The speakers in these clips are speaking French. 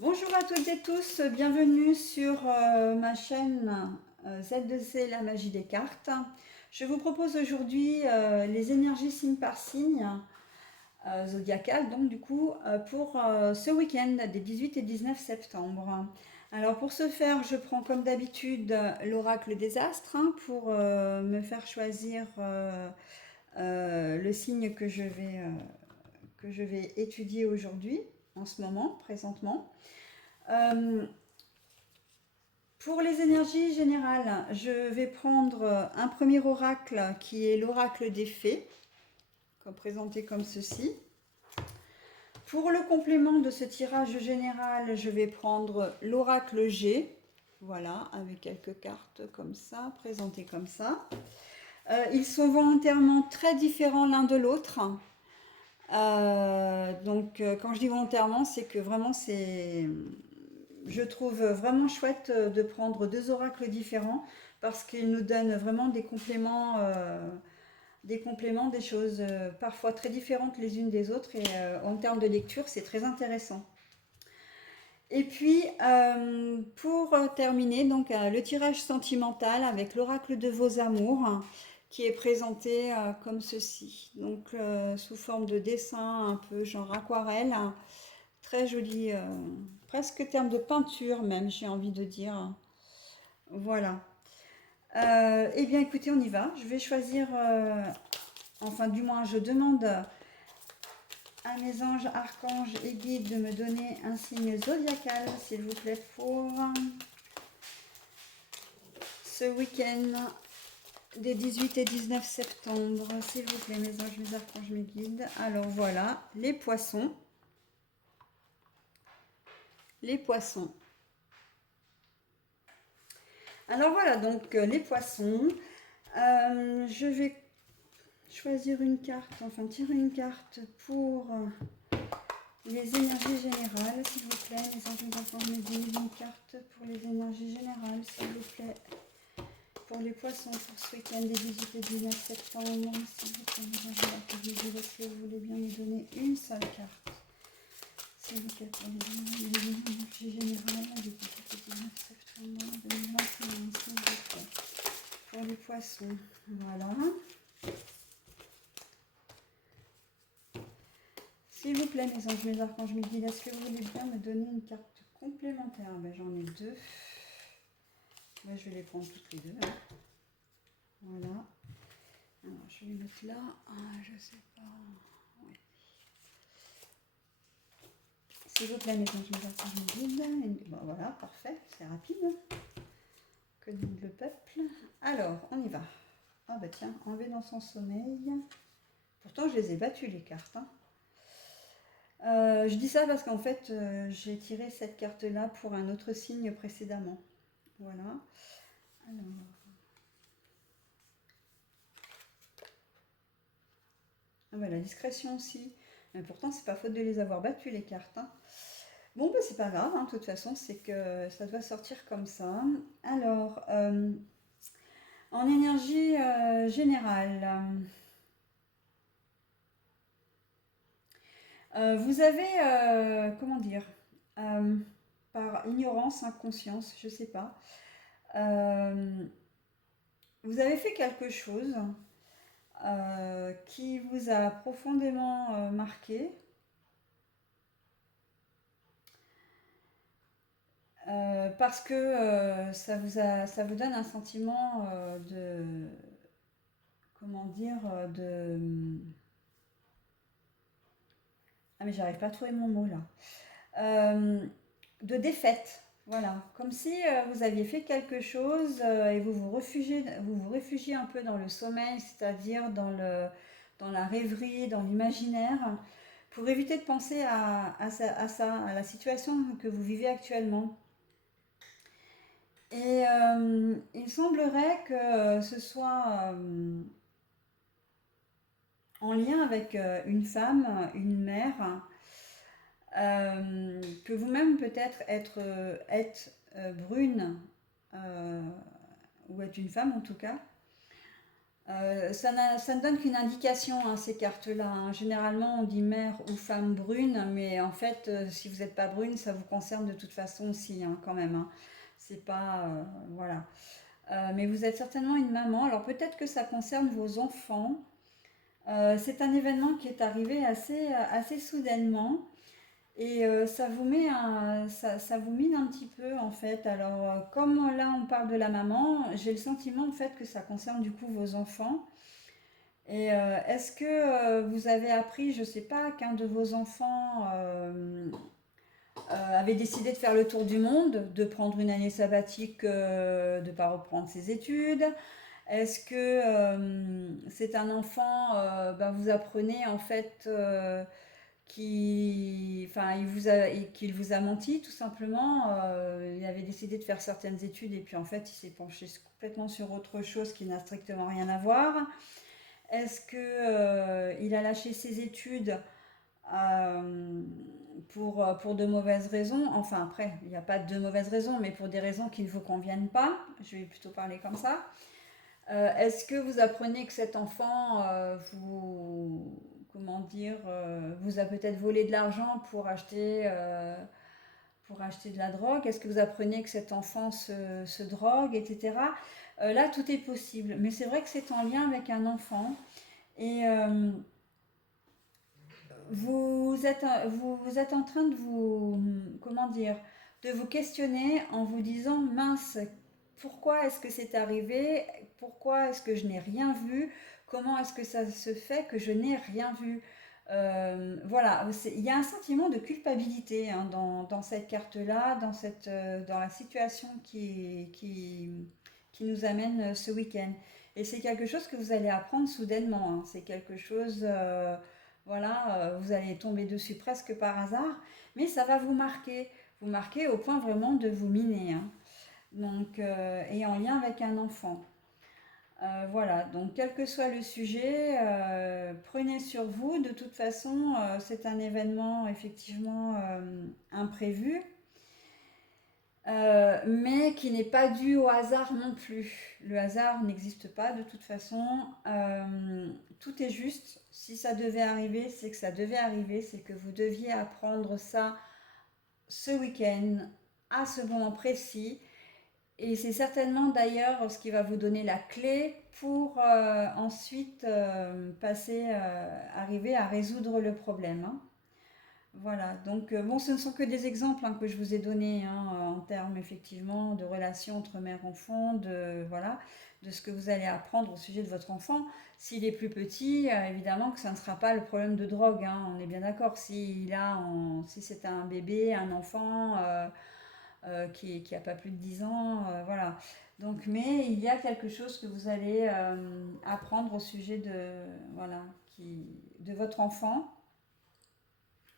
Bonjour à toutes et tous, bienvenue sur ma chaîne Z2C, la magie des cartes. Je vous propose aujourd'hui les énergies signe par signe, zodiacales, donc du coup, pour ce week-end des 18 et 19 septembre. Alors pour ce faire, je prends comme d'habitude l'oracle des astres pour me faire choisir le signe que je vais étudier aujourd'hui, en ce moment, présentement. Euh, pour les énergies générales, je vais prendre un premier oracle qui est l'oracle des fées, présenté comme ceci. Pour le complément de ce tirage général, je vais prendre l'oracle G, voilà, avec quelques cartes comme ça, présentées comme ça. Ils sont volontairement très différents l'un de l'autre. Quand je dis volontairement, c'est que vraiment je trouve vraiment chouette de prendre deux oracles différents parce qu'ils nous donnent vraiment des compléments, des choses parfois très différentes les unes des autres et en termes de lecture, c'est très intéressant. Et puis, pour terminer, donc le tirage sentimental avec l'oracle de vos amours qui est présenté comme ceci. Donc, sous forme de dessin un peu genre aquarelle, très joli, presque terme de peinture même, j'ai envie de dire. Voilà. Eh bien, écoutez, on y va. Je vais choisir, enfin, du moins, je demande à mes anges, archanges et guides de me donner un signe zodiacal, s'il vous plaît, pour ce week-end des 18 et 19 septembre. S'il vous plaît, mes anges, mes archanges, mes guides. Alors voilà, les poissons. Les poissons. Alors voilà, donc les poissons. Je vais choisir une carte, enfin tirer une carte pour les énergies générales, s'il vous plaît. Les anges, mes archanges, mes guides. Une carte pour les énergies générales, s'il vous plaît. Pour les poissons, pour ce week-end des 18 et 19 septembre, s'il vous plaît, mes anges, mes archanges, mes guides. Est-ce que vous voulez bien me donner une seule carte? S'il vous plaît, pour les énergies générales des 18 et 19 septembre 2021, s'il vous plaît. Pour les poissons, voilà. S'il vous plaît, mes anges, mes archanges, mes guides, est-ce que vous voulez bien me donner une carte complémentaire? J'en ai deux. Là, je vais les prendre toutes les deux. Voilà. Alors, je vais les mettre là. Je sais pas. Ouais. S'il vous plaît, mes anges, mes archanges, mes guides. Bon, voilà, parfait. C'est rapide. Que demande le peuple? Alors, on y va. Ah bah tiens, enlever dans son sommeil. Pourtant, je les ai battues, les cartes. Je dis ça parce qu'en fait, j'ai tiré cette carte-là pour un autre signe précédemment. Voilà. Alors. Ah bah, la discrétion aussi. Mais pourtant, c'est pas faute de les avoir battues, les cartes. Bon, bah, c'est pas grave, de toute façon, c'est que ça doit sortir comme ça. Alors, en énergie générale, vous avez, comment dire, euh, par ignorance, inconscience, je sais pas, euh, vous avez fait quelque chose qui vous a profondément marqué parce que ça vous donne un sentiment de, comment dire, ah mais j'arrive pas à trouver mon mot là, Euh, de défaite. Voilà, comme si vous aviez fait quelque chose et vous vous réfugiez un peu dans le sommeil, c'est-à-dire dans la rêverie, dans l'imaginaire, pour éviter de penser à la situation que vous vivez actuellement. Et il semblerait que ce soit en lien avec une femme, une mère, que vous-même peut-être être brune, ou être une femme en tout cas, Ça ne donne qu'une indication, hein, ces cartes-là, hein. Généralement, on dit mère ou femme brune, mais en fait, si vous n'êtes pas brune, ça vous concerne de toute façon aussi, hein, quand même, hein. C'est pas, voilà. Mais vous êtes certainement une maman. Alors peut-être que ça concerne vos enfants. C'est un événement qui est arrivé assez soudainement. Et ça vous mine un petit peu en fait. Alors, comme là on parle de la maman, j'ai le sentiment en fait que ça concerne du coup vos enfants. Et est-ce que vous avez appris, je sais pas, qu'un de vos enfants avait décidé de faire le tour du monde, de prendre une année sabbatique, de ne pas reprendre ses études? Est-ce que c'est un enfant, ben, vous apprenez en fait enfin, qu'il vous a menti tout simplement. Il avait décidé de faire certaines études et puis en fait il s'est penché complètement sur autre chose qui n'a strictement rien à voir. Est-ce que il a lâché ses études euh, pour de mauvaises raisons? Enfin après, il n'y a pas de mauvaises raisons, mais pour des raisons qui ne vous conviennent pas. Je vais plutôt parler comme ça. Est-ce que vous apprenez que cet enfant comment dire, vous a peut-être volé de l'argent pour acheter de la drogue? Est-ce que vous apprenez que cet enfant se drogue, etc. Là, tout est possible, mais c'est vrai que c'est en lien avec un enfant. Et vous êtes en train de comment dire, de vous questionner en vous disant, mince, pourquoi est-ce que c'est arrivé? Pourquoi est-ce que je n'ai rien vu? Comment est-ce que ça se fait que je n'ai rien vu? Voilà, il y a un sentiment de culpabilité, hein, dans cette carte-là, dans la situation qui nous amène ce week-end. Et c'est quelque chose que vous allez apprendre soudainement, hein. C'est quelque chose, voilà, vous allez tomber dessus presque par hasard, mais ça va vous marquer au point vraiment de vous miner, hein. Donc, et en lien avec un enfant. Voilà, donc quel que soit le sujet, prenez sur vous. De toute façon, c'est un événement effectivement imprévu, mais qui n'est pas dû au hasard non plus. Le hasard n'existe pas de toute façon. Tout est juste. Si ça devait arriver, c'est que ça devait arriver, c'est que vous deviez apprendre ça ce week-end, à ce moment précis. Et c'est certainement d'ailleurs ce qui va vous donner la clé pour ensuite arriver à résoudre le problème, hein. Voilà, donc bon, ce ne sont que des exemples, hein, que je vous ai donnés, hein, en termes effectivement de relations entre mère-enfant, voilà, de ce que vous allez apprendre au sujet de votre enfant. S'il est plus petit, évidemment que ça ne sera pas le problème de drogue, hein, on est bien d'accord. Si c'est un bébé, un enfant qui a pas plus de 10 ans, voilà. Donc, mais il y a quelque chose que vous allez apprendre au sujet voilà, de votre enfant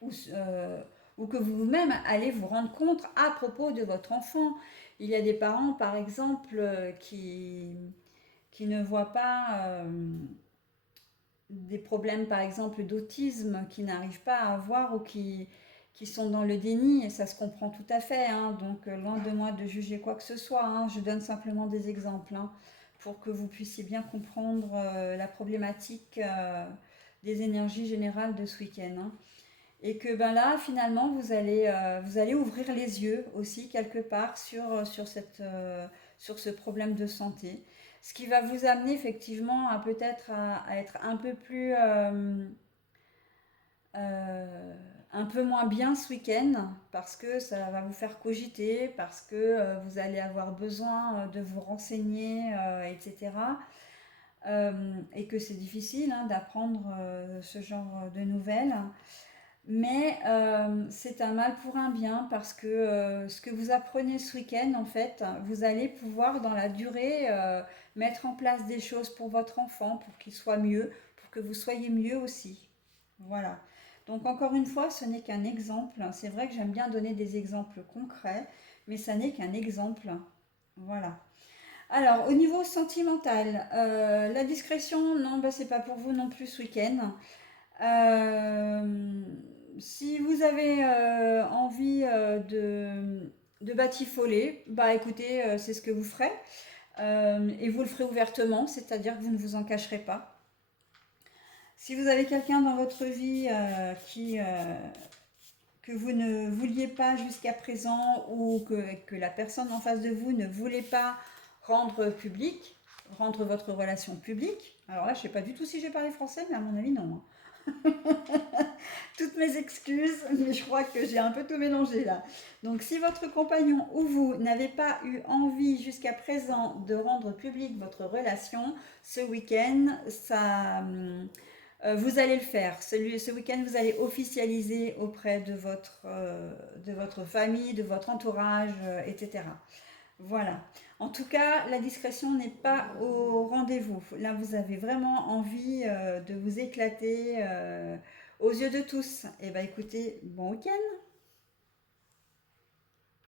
ou, euh, ou que vous-même allez vous rendre compte à propos de votre enfant. Il y a des parents, par exemple, qui ne voient pas des problèmes, par exemple, d'autisme, qui n'arrivent pas à voir ou qui sont dans le déni, et ça se comprend tout à fait, hein. Donc, loin de moi de juger quoi que ce soit, hein. Je donne simplement des exemples, hein, pour que vous puissiez bien comprendre la problématique des énergies générales de ce week-end, hein. Et que ben là, finalement, vous allez ouvrir les yeux aussi quelque part sur ce problème de santé. Ce qui va vous amener effectivement à peut-être à être euh, un peu moins bien ce week-end parce que ça va vous faire cogiter, parce que vous allez avoir besoin de vous renseigner, etc. Et que c'est difficile, hein, d'apprendre ce genre de nouvelles. Mais c'est un mal pour un bien parce que ce que vous apprenez ce week-end, en fait, vous allez pouvoir dans la durée mettre en place des choses pour votre enfant, pour qu'il soit mieux, pour que vous soyez mieux aussi. Voilà. Donc encore une fois, ce n'est qu'un exemple. C'est vrai que j'aime bien donner des exemples concrets, mais ça n'est qu'un exemple. Voilà. Alors, au niveau sentimental, la discrétion, non, bah, c'est pas pour vous non plus ce week-end. Euh, Si vous avez envie de batifoler, bah écoutez, c'est ce que vous ferez. et vous le ferez ouvertement, c'est-à-dire que vous ne vous en cacherez pas. Si vous avez quelqu'un dans votre vie que vous ne vouliez pas jusqu'à présent ou que la personne en face de vous ne voulait pas rendre public, rendre votre relation publique. Alors là, je ne sais pas du tout si j'ai parlé français, mais à mon avis, non. Toutes mes excuses, mais je crois que j'ai un peu tout mélangé là. Donc si votre compagnon ou vous n'avez pas eu envie jusqu'à présent de rendre public votre relation, ce week-end, vous allez le faire. Ce week-end, vous allez officialiser auprès de votre famille, de votre entourage, etc. Voilà. En tout cas, la discrétion n'est pas au rendez-vous. Là, vous avez vraiment envie de vous éclater aux yeux de tous. Eh bien, écoutez, bon week-end.